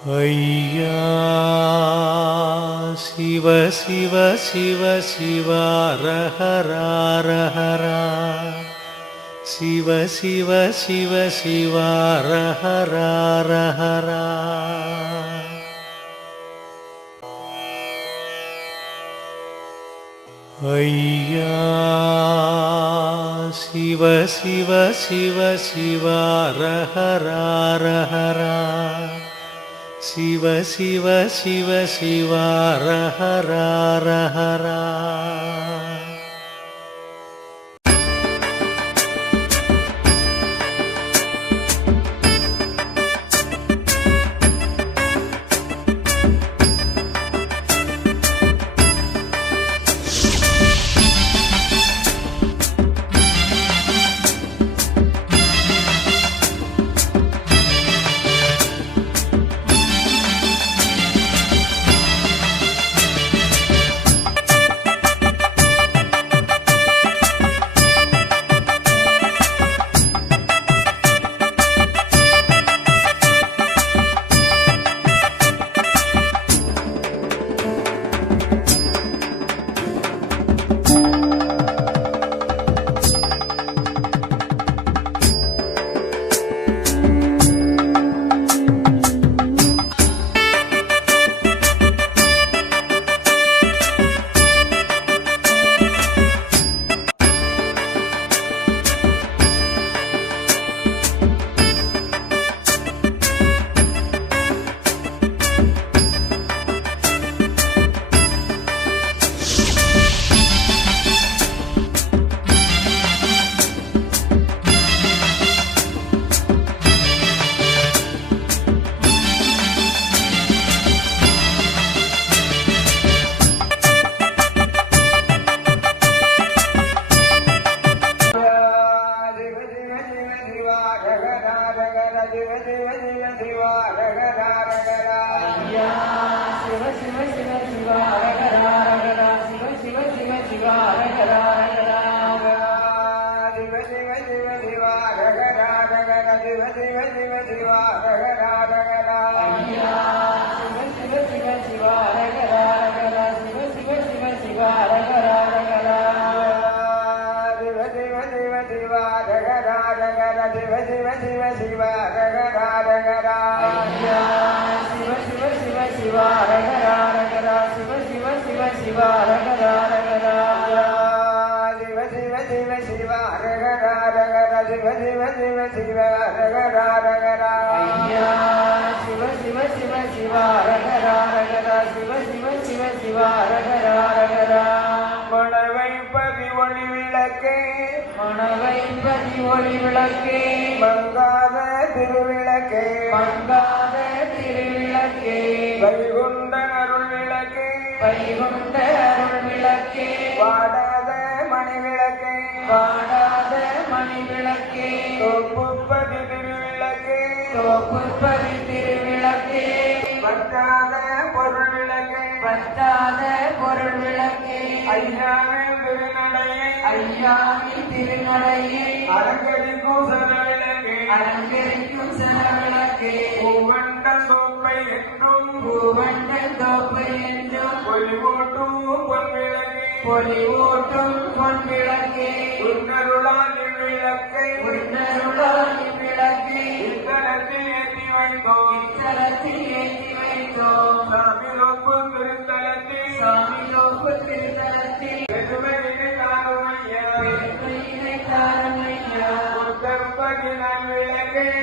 ஐயா சிவ சிவ சிவ சிவ ரஹராரஹரா சிவ சிவ சிவ சிவ ரஹராரஹரா ஐயா சிவ சிவ சிவ சிவ ரஹராரஹரா சிவ சிவ சிவ சிவ சிவ சிவ சிவா சிவ சிவ சிவ சிவா ரகரா ரகரா சிவ சிவ சிவ சிவா ரகரா ரகரா சிவ சிவ சிவ சிவா ரகரா ரகரா சிவ சிவ சிவ சிவா ரகரா ரகரா ஐயா சிவ சிவ சிவ சிவா ரகரா ரகரா சிவ சிவ சிவ சிவா ரகரா ரகரா மணவை பதி ஒளி விளக்கே. மணவை பதி ஒளி விளக்கே. மங்காத திருவிளக்கே. மங்காத திருவிளக்கே. வைகுண்ட அருள் விளக்கே வைகுண்ட அருள் விளக்கே வாடாத மணி விளக்கே பாடாத மணி விளக்கே தொப்புப்பதி திருவிளக்கே. தோப்புப்பதி திருவிளக்கே. பற்றாத பொருள் விளக்கே பட்டாத பொருள் விளக்கே ஐயாவே திருநடையை. ஐயாவி திருநடையை. அலங்கரிக்கும் சத விளக்கே அலங்கரிக்கும் சர விளக்கே பூவண்ட சோப்பை என்றும் பூவண்டல் தோப்பு என்றும் பொலிவோட்டும் பொன் விளக்கே பொலி ஓட்டும் பொன் விளக்கே உன்னருளால் விளக்கை உன்னருளாய் விளக்கே இத்தலத்தில் ஏற்றி வைத்தோம் இத்தலத்தில் ஏற்றி வைத்தோம் சாமிலோப்பு திருத்தலத்தில் சாமி லோப்பு திருத்தலத்தில்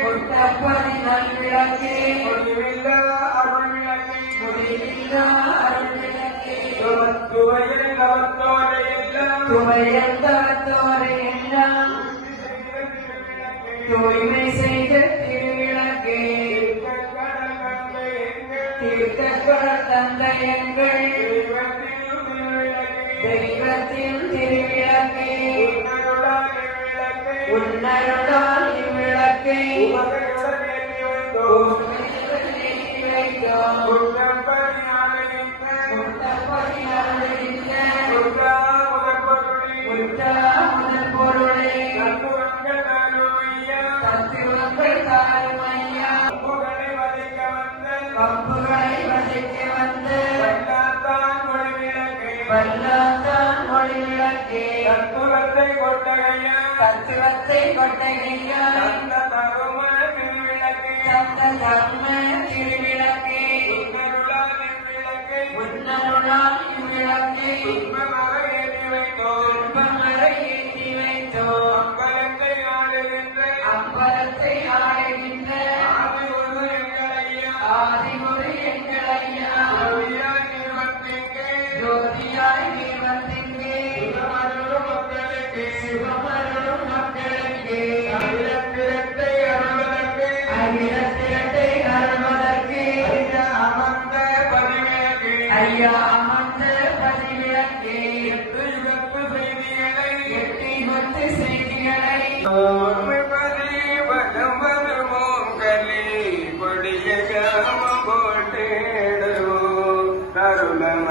முத்தப்பதி நல் விளக்கே முடிவில்லா அருள் விளக்கே முடிவில்லா அருள் விளக்கே துவையில் கவத்தோரை எல்லாம் துவையந்தவத்தோரை திறத்தை கொட்டகையான்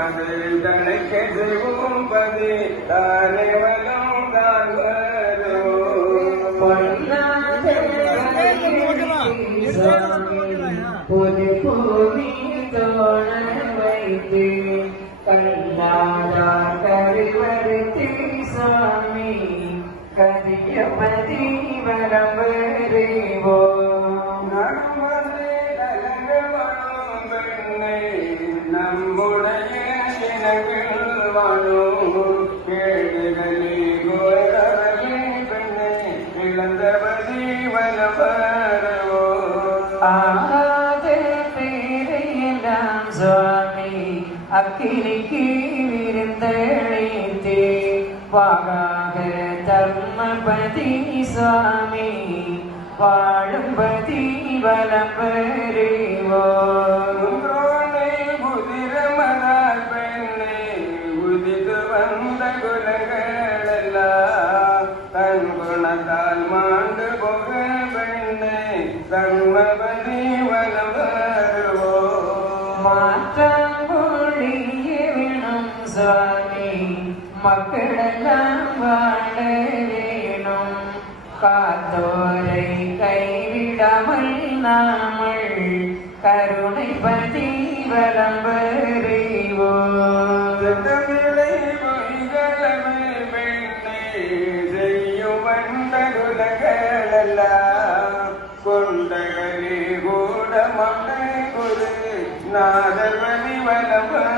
மகள் தனக்கெது ஓம்பது தானே പതി സ്വാമി പാടും പതി വലം പരിവോ காத்தோரை கைவிடாமல் நாமல் கருணை பதி வலம்பறிவோ கொண்டகரே கூட மன்னை குரு நாதபதி வலம்பரி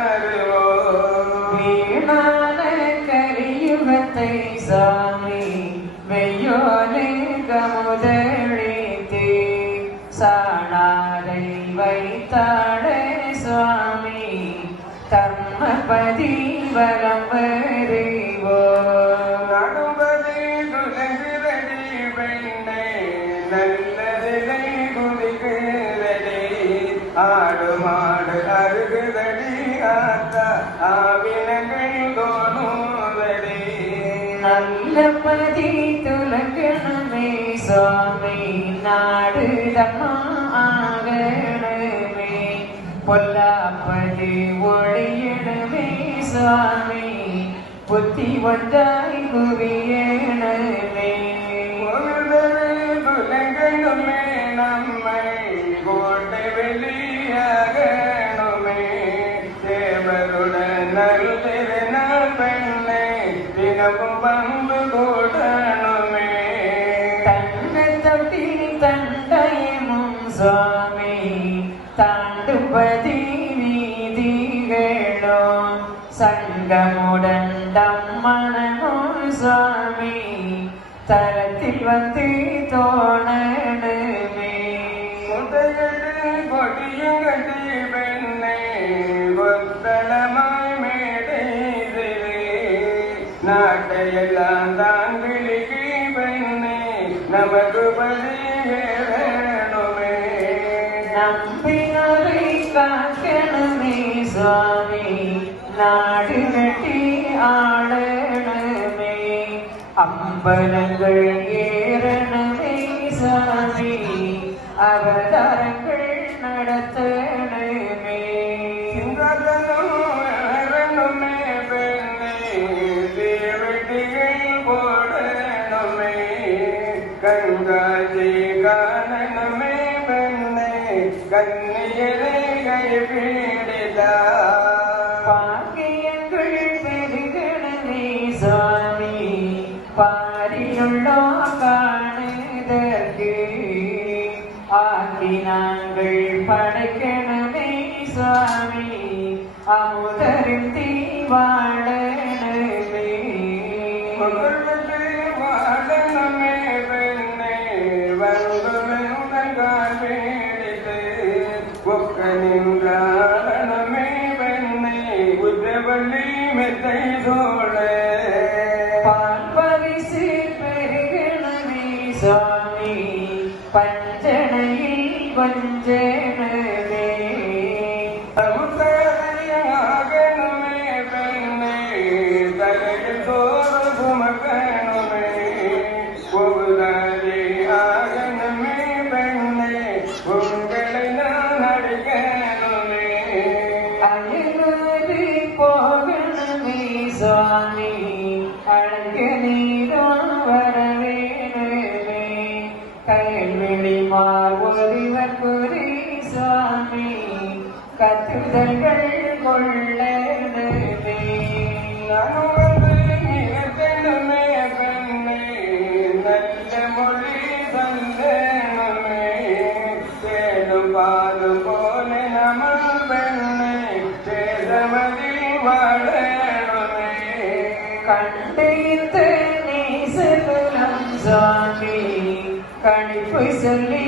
were done. காணமே முதலடு கொடியங்கடி வெண்ணே கொத்தளமாய் மேடைதிலே நாட்டையெல்லாம் தான் விழுகி வெண்ணே நமக்கு பலியேறணுமே நம்பினரை காக்கணுமே சுவாமி நாடு கட்டி அம்பலங்கள் ஏறணும். சாமி அவதாரங்கள் நடத்த Amen. பெண்ணே தேசமதி வாழணுமே கண்டித்து நேசகுலம் சுவாமி கணிப்பு சொல்லி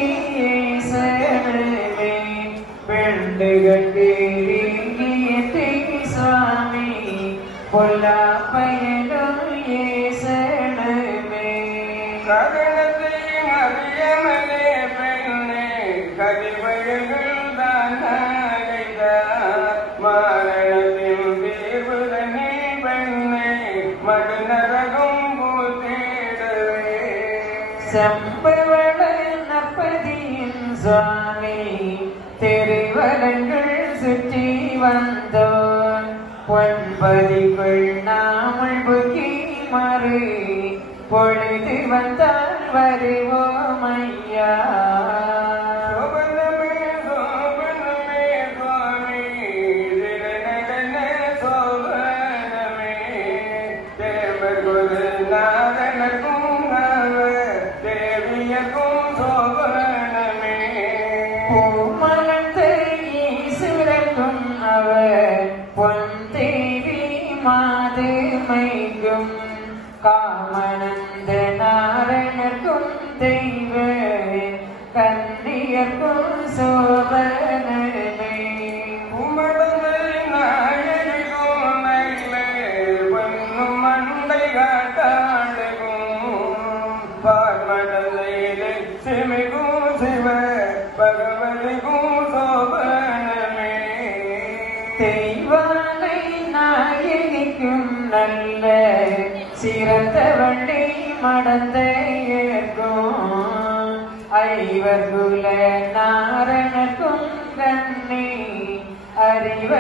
பெண்டுகள் வீங்கி சுவாமி பொல்லா பயனும் ஏசனமே. ககனத்தை அறியமலே பெண்ணே கதிவயங்கள் தான் மரணத்தின் தீர்வுதனே பெண்ணே மடுநரகம் சம்பவள நப்பதியின் சுவாமி திருவரங்கள் சுற்றி வந்தோன் ஒன்பதிக்குள் நாமல் புகி மறு. பொழுது வந்தால் வருவோம் ஐயா.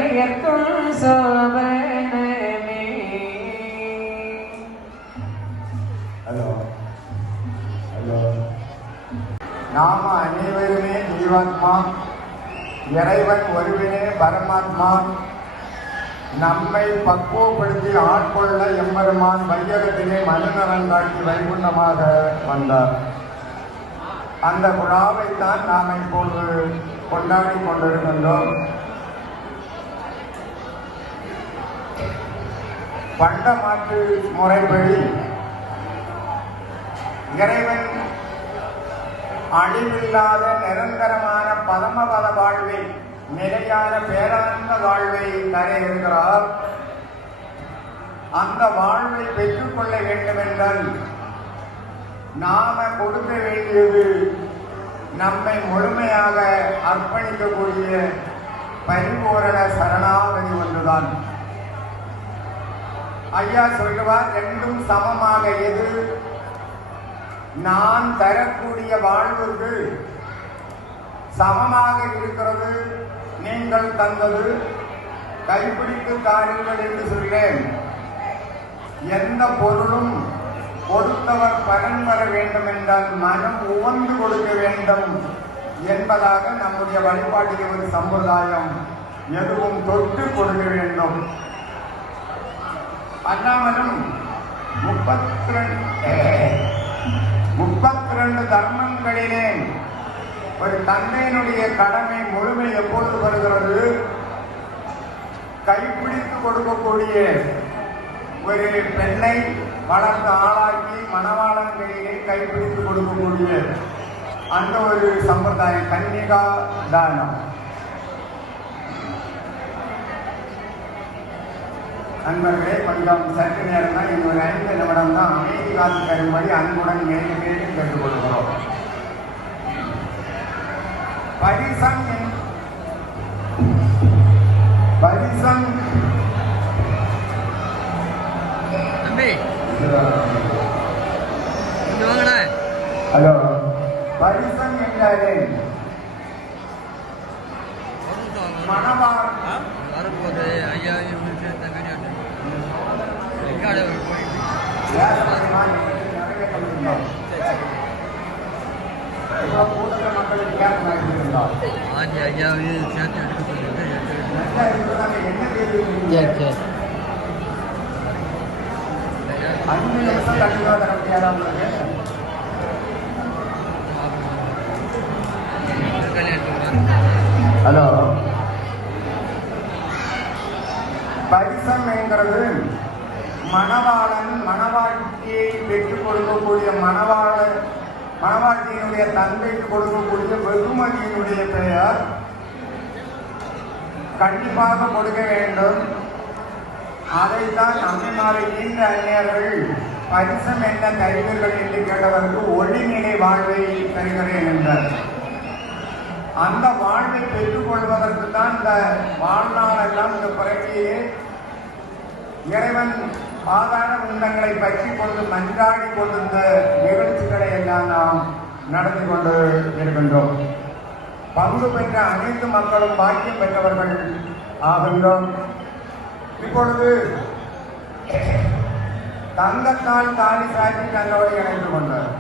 அறிவையர்க்கும் சோபனமே. ஹலோ. ஹலோ. நாம அனைவருமே ஜீவாத்மா இறைவன் ஒருவனே பரமாத்மா. நம்மை பக்குவப்படுத்தி ஆட்கொள்ள எம்பெருமான் வையகத்திலே மனுநலன் காட்டி வைகுண்டமாக வந்தார். அந்த விழாவைத்தான் நாம் இப்பொழுது கொண்டாடி கொண்டிருக்கின்றோம். பண்ட மாற்று முறைப்படி இறைவன் அழிவில்லாத நிரந்தரமான பரமபத வாழ்வை நிலையான பேரானந்த வாழ்வை தர இருக்கிறார். அந்த வாழ்வை பெற்றுக்கொள்ள வேண்டும் என்றால் நாம கொடுக்க வேண்டியது நம்மை முழுமையாக அர்ப்பணிக்கக்கூடிய பரிபூரண சரணாகதி ஒன்றுதான். ஐயா சொல்லுவார் ரெண்டும் சமமாக எது? நான் தரக்கூடிய வாழ்வுக்கு சமமாக இருக்கிறது நீங்கள் தந்தது கைப்பிடித்து தாருங்கள் என்று சொல்கிறேன். எந்த பொருளும் கொடுத்தவர் பலன் வர வேண்டும் என்றால் மனம் உவந்து கொடுக்க வேண்டும் என்பதாக நம்முடைய வழிபாட்டில் ஒரு சம்பிரதாயம் எதுவும் தொட்டு கொடுக்க வேண்டும். அண்ணாமலும் முப்பத்தி ரெண்டு பன்னிரண்டு தர்மங்களிலே ஒரு தந்தையினுடைய கடமை முழுமை எப்போது வருகிறது கைப்பிடித்து கொடுக்கக்கூடிய ஒரு பெண்ணை வளர்ந்து ஆளாக்கி மணவாளன் கையிலே கைப்பிடித்து கொடுக்கக்கூடிய அந்த ஒரு சம்பிரதாயம் கன்னிகா தானம் நண்பர்களே கொஞ்சம் சற்று நேரம் தான் இன்னொரு ஐந்து நிமிடம் தான் அமைதி காத்து தரும்படி அன்புடன் மேலும் மேலும் கேட்டுக்கொள்கிறோம். பரிசம் பரிசம். ஹலோ. பரிசம் என்றாலே? மணவாள் வரப்போது ஐயா நடத்திருந்தோம் ஆஞ்சி ஐயாவையும் சேர்த்து எடுக்க சொல்லிட்டு அஞ்சு தர முடியாதா உங்களுக்கு ஹலோ பரிசம்ங்கிறது மணவாளன் மணவாட்டியை பெற்றுக் கொடுக்கக்கூடிய மணவாள மணவாட்டியினுடைய தந்தைக்கு கொடுக்கக்கூடிய வெகுமதியினுடைய பெயர் கண்டிப்பாக கொடுக்க வேண்டும். அதைத்தான் அம்மைமாரை நீண்ட அந்நியர்கள் பரிசம் என்ன தருவீர்கள் என்று கேட்டவருக்கு ஒளிநிலை வாழ்வை தருகிறேன் என்றார். அந்த வாழ்வை பெற்றுக்கொள்வதற்கு தான் இந்த வாழ்நாளெல்லாம் இந்த பிறவியே இறைவன் ஆதார உண்டங்களை பற்றி கொண்டு மன்றாடி கொண்டிருந்த நிகழ்ச்சிகளை எல்லாம் நாம் நடத்தி கொண்டு இருக்கின்றோம். பங்கு பெற்ற அனைத்து மக்களும் பாக்கியம் பெற்றவர்கள் ஆகின்றோம். இப்பொழுது தங்கத்தால் தாலி சாய்த்து தங்களோடு இணைந்து கொண்டார்.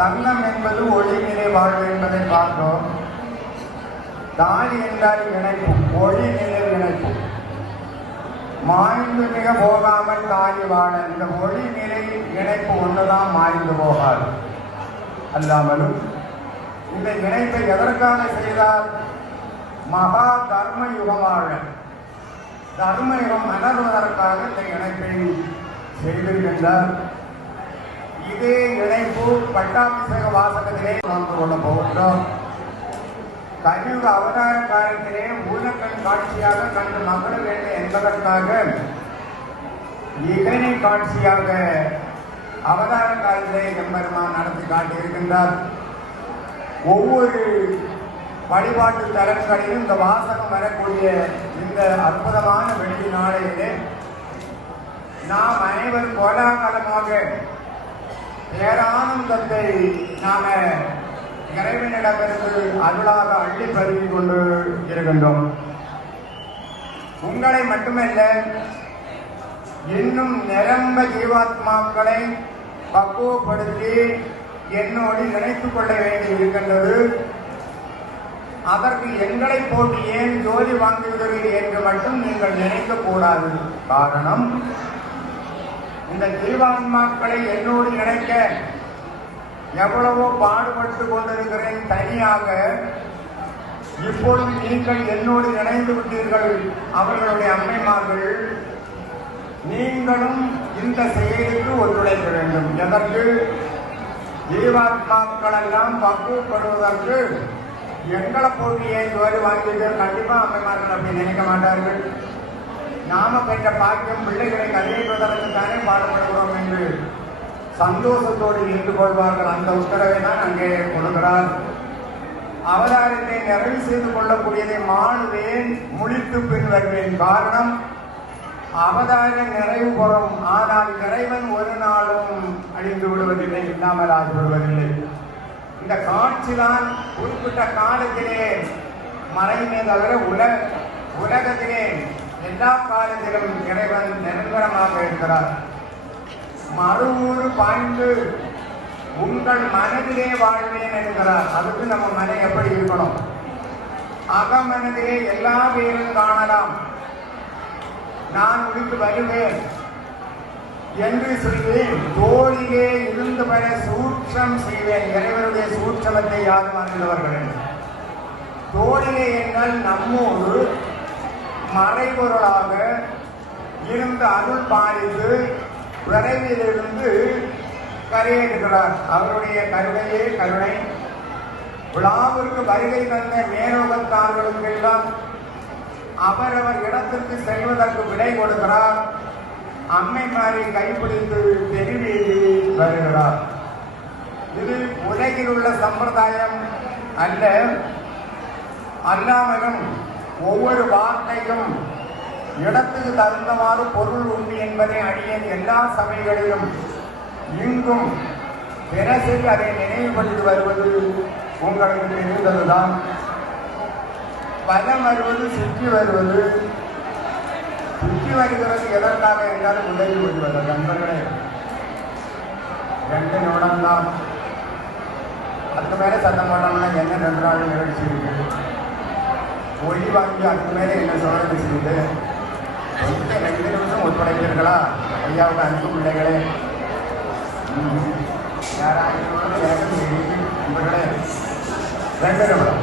தங்கம் என்பது ஒளிநிலை வாழ்வு என்பதை பார்த்தோம். தாலி என்றால் இணைப்பு ஒளி நிலை இணைப்பு. மாய்ந்து மிக போகாமல் தாலி வாழ இந்த மொழி நிலை இணைப்பு ஒன்றுதான் மாய்ந்து போகாது. அல்லாமலும் இந்த இணைப்பை எதற்காக செய்தால் மகா தர்ம யுகமாக. தர்ம யுகம் அணர்வதற்காக இந்த இணைப்பை செய்திருக்கின்றார். இதே இணைப்பு பட்டாபிஷேக வாசகத்திலே வாழ்ந்து கொள்ள போகின்றோம் கலியுக அவதார காலத்திலே ஊனக்கண் காட்சியாக கண்டு மகள வேண்டும் என்பதற்காக. இகனை காட்சியாக அவதார காலத்திலே எம்பெருமான் நடத்தி காட்டியிருக்கின்றார். ஒவ்வொரு வழிபாட்டு தலங்களிலும் இந்த வாசகம் வரக்கூடிய இந்த அற்புதமான வெள்ளி நாளையிலே நாம் அனைவரும் கோலாகலமாக பேரானந்தத்தை நாம இறைவனிடமிருந்து அருளாக அள்ளி பருகி கொண்டு இருக்கின்றோம். உங்களை மட்டுமல்ல இன்னும் நிரம்ப ஜீவாத்மாக்களை பக்குவப்படுத்தி என்னோடு இணைத்துக் கொள்ள வேண்டி இருக்கின்றது. அதற்கு எங்களை போட்டு ஏன் ஜோதி வாங்குகிறீர்கள் என்று மட்டும் நீங்கள் நினைக்க கூடாது. காரணம் இந்த ஜீவாத்மாக்களை என்னோடு இணைக்க எவ்வளவோ பாடுபட்டு கொண்டிருக்கிறேன் தனியாக. இப்பொழுது நீங்கள் என்னோடு இணைந்து விட்டீர்கள் அவர்களுடைய அம்மைமார்கள். நீங்களும் இந்த செயலுக்கு ஒத்துழைக்க வேண்டும். எதற்கு? ஜீவாத்மாக்கள் எல்லாம் பக்குவப்படுவதற்கு. எங்களை போட்டியை இதுவரை ஜோதி வாங்கிட்டு கண்டிப்பா அம்மைமார்கள் அப்படி நினைக்க மாட்டார்கள். நாம பெற்ற பாக்கியம் பிள்ளைகளை கல்விப்பதற்கு தானே பாடுபடுகிறோம் என்று. சந்தோஷத்தோடு இருந்து கொள்வார்கள் அந்த உத்தரவை தான் அங்கே கொடுக்கிறார். அவதாரத்தை நிறைவு செய்து கொள்ளக்கூடியதை மாணுவேன் முழித்து பின் வருவேன் காரணம் அவதாரம் நிறைவு பெறும். ஆனால் இறைவன் ஒரு நாளும் அழிந்து விடுவதில்லை இல்லாமல் ஆகிவிடுவதில்லை இந்த காட்சி தான் குறிப்பிட்ட காலத்திலே மறைமே தவிர உலக உலகத்திலே எல்லா காலத்திலும் இறைவன் நிரந்தரமாக இருக்கிறார். மறுவூறு பாய்ந்து உங்கள் மனதிலே வாழ்வேன் என்கிறார். அதுக்கு நம்ம மனம் எப்படி இருக்கணும் அகமனதிலே எல்லா பேரும் காணலாம். நான் உனக்கு வருவேன் என்று சொல்லி தோழிலே இருந்து சூட்சம் செய்வேன். இறைவனுடைய சூட்சமத்தை யாரும் அறிந்தவர்கள் தோழிலே என்றால் நம்மோடு மறைபொருளாக இருந்து அருள் பாலித்து விரைவிலிருந்து கரையேறுகிறார். அவருடைய கருணையே கருணை. விழாவிற்கு வருகை தந்த மேலோகத்தார்களுக்கெல்லாம் அவரவர் இடத்திற்கு செல்வதற்கு விடை கொடுக்கிறார். அம்மைமாரை கைப்பிடித்து தெருவீதி வருகிறார். இது உலகில் உள்ள சம்பிரதாயம் அல்ல. அல்லாமலும் ஒவ்வொரு வார்த்தையும் இடத்துக்கு தகுந்தவாறு பொருள் உண்டு என்பதை அடியேன் எல்லா சபைகளிலும். இங்கும் தினசரி அதை நினைவுபடுத்தி வருவது உங்களுக்கு தெரிந்ததுதான். பலம் வருவது சுற்றி வருவது சுற்றி வருகிறது எதற்காக என்றால் உதவி வருவது நண்பர்களே ரெண்டு நிமிடம் தான் அதுக்கு மேலே சத்தம் போட்டோம்னா என்ன நன்றாக நிகழ்ச்சி இருக்கு? ஒளி வாங்கி அதுக்கு மேலே என்ன சொல்றது செய்யுது கொஞ்சம் ரெண்டு நிமிஷம் ஒத்துழைப்பீர்களா ஐயாவுக்கு அஞ்சு பிள்ளைகளே. ம். யாராவது எனக்கு தெரியுது ரெண்டு நிமிடம்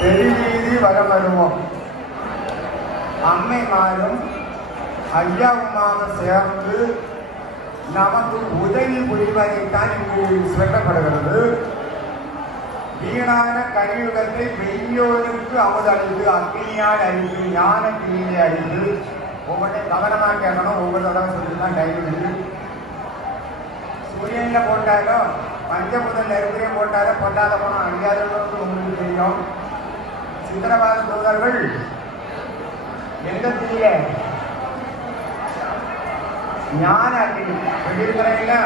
பெருவீதி வர வருவோம். அம்மைமாரும் ஐயாவுமாக சேர்ந்து நமக்கு உதவி புரிவதைத்தான் இங்கு சொல்லப்படுகிறது. வீணான கலியுகத்தை வெய்யோருக்கு அமுதளித்து அக்னியால் அழித்து ஞான கிளியை அழித்து ஒவ்வொன்றையும் கவனமாக கேட்கணும். ஒவ்வொரு தடவை சொல்லி தான் டைம் சூரியன்ல போட்டாலும் பஞ்சபுதன் நெருப்பிலே போட்டாலும் பொட்டாத போனோம் அழியாதவர்களுக்கு உங்களுக்கு தெரியும். சித்திரவாத தூதர்கள் எந்த தீய ஞான அக்னி. சொல்லியிருக்கிறீங்கள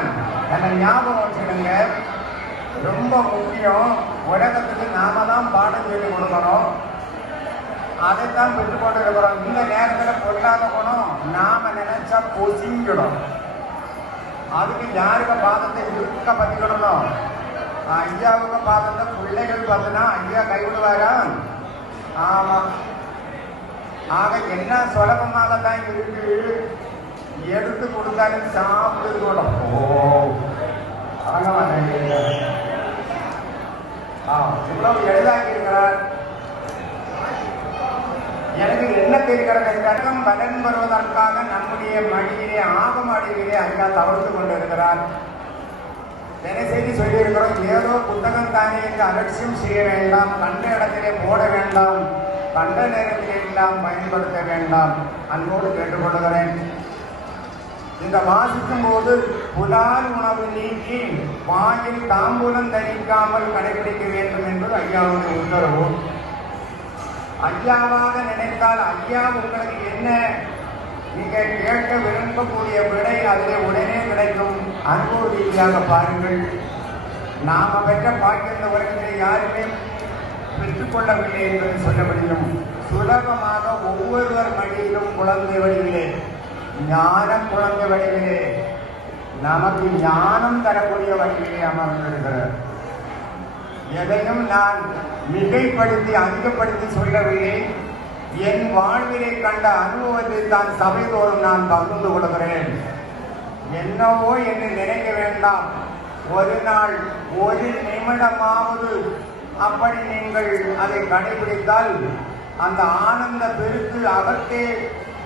என்ன ஞாபகம் வச்சுக்கோங்க ரொம்ப முக்கியம். உலகத்துக்கு நாம தான் பாடம் சொல்லி கொடுக்கணும். அதைத்தான் விட்டு போட்டு இருக்கிறோம் இந்த நேரத்தில் பொருளாத குணம் நாம நினைச்சா பொசிங்கிடும். அதுக்கு யாருக்கு பாதத்தை இருக்க பத்திக்கிடணும் ஐயாவுக்கு பாதத்தை பிள்ளைகள் பார்த்துனா ஐயா கைவிடுவாரா ஆமா. ஆக என்ன சுலபமாக தான் இருக்கு? எடுத்து கொடுத்தாலும் சாப்பிட்டு கூட. ஓ. ஆக இவ்வளவு எளிதாக்கி இருக்கிறார் எனக்கு என்ன தெரிகிறது கழகம் பலன் பெறுவதற்காக நம்முடைய மணியிலே ஆகம் அடிவிலே ஐயா தவிர்த்து கொண்டிருக்கிறார். தினசரி சொல்லியிருக்கிறோம் ஏதோ புத்தகம் தானே என்று அலட்சியம் செய்ய வேண்டாம் கண்ட இடத்திலே போட வேண்டாம் கண்ட நேரத்திலே எல்லாம் பயன்படுத்த வேண்டாம். அன்போடு கேட்டுக்கொள்கிறேன். இந்த வாசிக்கும் போது புலால் உணவு நீக்கி வாயில் தாம்பூலம் தரிக்காமல் கடைபிடிக்க வேண்டும் என்பது ஐயாவுடைய உத்தரவு. ஐயாவாக நினைத்தால் ஐயா உங்களுக்கு என்ன? நீங்க கேட்க விரும்பக்கூடிய விடை அதிலே உடனே கிடைக்கும். அன்பு ரீதியாக பாருங்கள். நாம பெற்ற பாக்கிய உலகத்தில் யாருமே பெற்றுக்கொள்ளவில்லை என்பதை சொல்ல முடியும் சுலபமாக ஒவ்வொருவர் மடியிலும் குழந்தை வழியிலே ஞான குழந்தை வடிவிலே நமக்கு ஞானம் தரக்கூடிய வடிவிலே அமர்ந்திருக்கிறார். எதையும் நான் மிகைப்படுத்தி அதிகப்படுத்தி சொல்லவில்லை. என் வாழ்விலே கண்ட அனுபவத்தை தான் சபைதோறும் நான் பகிர்ந்து கொள்கிறேன். என்னவோ என்று நினைக்க வேண்டாம். ஒரு நாள் ஒரு நிமிடமாவது அப்படி நீங்கள் அதை கடைபிடித்தால் அந்த ஆனந்த பெருக்கு அகத்தே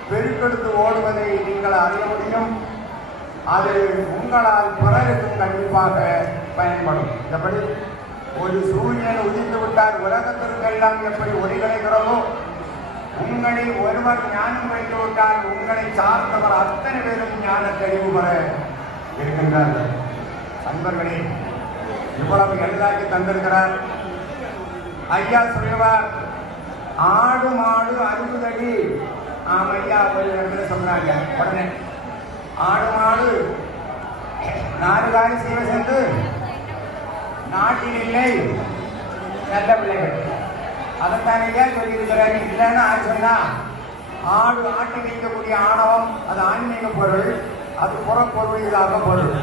பெருக்கெடுத்து ஓடுவதை நீங்கள் அறிய முடியும். அது உங்களால் பிறருக்கும் கண்டிப்பாக பயன்படும். எப்படி? ஒரு சூரியன் உதித்து விட்டால் உலகத்திற்கெல்லாம் எப்படி ஒளி கிடைக்கிறதோ உங்களில் ஒருவர் ஞானம் வைத்து விட்டால் உங்களை சார்ந்தவர் அத்தனை பேரும் ஞான தெளிவு பெற இருக்கின்றார்கள். அன்பர்களே இவ்வளவு எளிதாக்கி தந்திருக்கிறார். ஐயா சொல்லுவார் ஆடு மாடு அறுபதடி ஆமையா ஐயா ஒரு இடத்துல உடனே ஆடு மாடு நாலு காய் சேவை சென்று நாட்டில் இல்லை நல்ல பிள்ளைகள் அதைத்தான் ஐயா சொல்லியிருக்கிறாரு இல்லைன்னா சொன்னா ஆடு ஆட்டி வைக்கக்கூடிய ஆணவம் அது ஆன்மீக பொருள் அது புறப்பொருள் இதாக பொருள்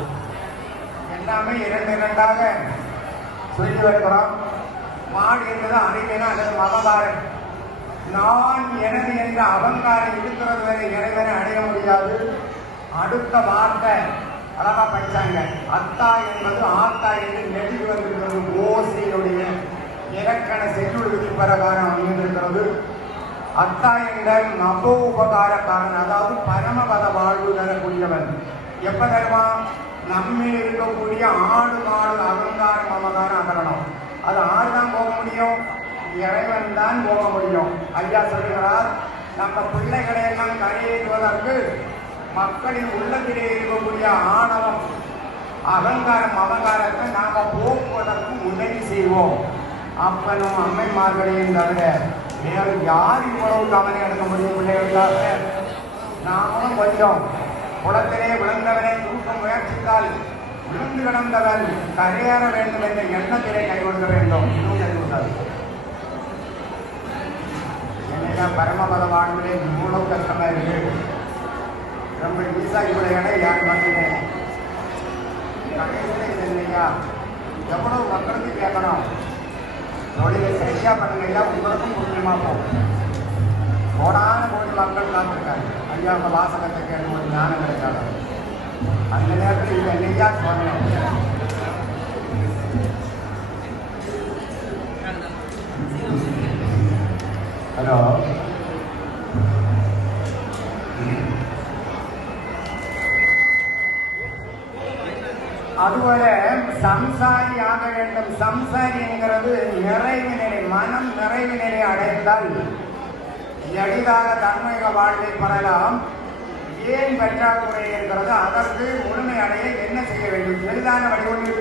எல்லாமே இரண்டு இரண்டாக சொல்லி வருகிறோம் மாடு என்பது அறிவினா அல்லது மமதாரன் நான் எனது என்ற அகங்காரம் இருக்கிறது வரை இறைவனை அடைய முடியாது. அடுத்த வார்த்தை அழகா படிச்சாங்க. அத்தா என்பது ஆத்தா என்று நெடுகி வந்திருக்கிறது. ஓசையுடைய இலக்கண செல்லுழுதி பிரகாரம் அமைந்திருக்கிறது. அத்தா என்ற நபோ உபகாரக்காரன் அதாவது பரமபத வாழ்வு தரக்கூடியவன். எப்ப தருமா? நம்மில் இருக்கக்கூடிய ஆடு மாடு அகங்காரம் மமகாரம் அகரணம். அது ஆறு தான் போக முடியும்? இறைவன் தான் போக முடியும். ஐயா சொல்கிறார் நம்ம பிள்ளைகளை எல்லாம் கரையேற்றுவதற்கு மக்களின் உள்ளத்திலே இருக்கக்கூடிய ஆணவம் அகங்காரம் அலங்காரத்தை நாம போக்குவதற்கு உதவி செய்வோம். அப்பனும் அம்மைமார்களையும் தவிர வேறு யார் இவ்வளவு கவனம் எடுக்க முடியும் பிள்ளைகளுக்காக? நாமும் கொஞ்சம் குளத்திலே விழுந்தவனை தூக்க முயற்சித்தால் விழுந்து கிடந்தவன் கரையேற வேண்டும் என்ற எண்ணத்திலே கை வேண்டும். இன்னும் கை கொடுத்தார் இவ்வளவு கஷ்டமா இருக்கு ரொம்ப ஈசா இவ்வளவு யார் பார்த்தீங்க கடைசியில் இல்லையா எவ்வளவு மக்களுக்கு கேட்கணும்? தொழிலை சரியா பண்ணுங்க ஐயா உங்களுக்கும் புண்ணியமா போகும் கோடான கோடி மக்கள் காத்திருக்காங்க. ஐயா உங்க வாசகத்தை கேட்டு ஒரு ஞானம் கிடைக்காது. அந்த நேரத்தில் இது என்னையா சொல்லணும் ஹலோ அதுபோல சம்சாரி ஆக வேண்டும். சம்சாரி என்கிறது நிறைவு நிலை மனம் நிறைவு நிலை அடைந்தால் எளிதாக தன்மைக வாழ்வை பெறலாம். ஏன் பற்றாக்குறை இருக்கிறது அதற்கு முழுமை என்ன செய்ய வேண்டும்? எளிதான வழிகொண்டு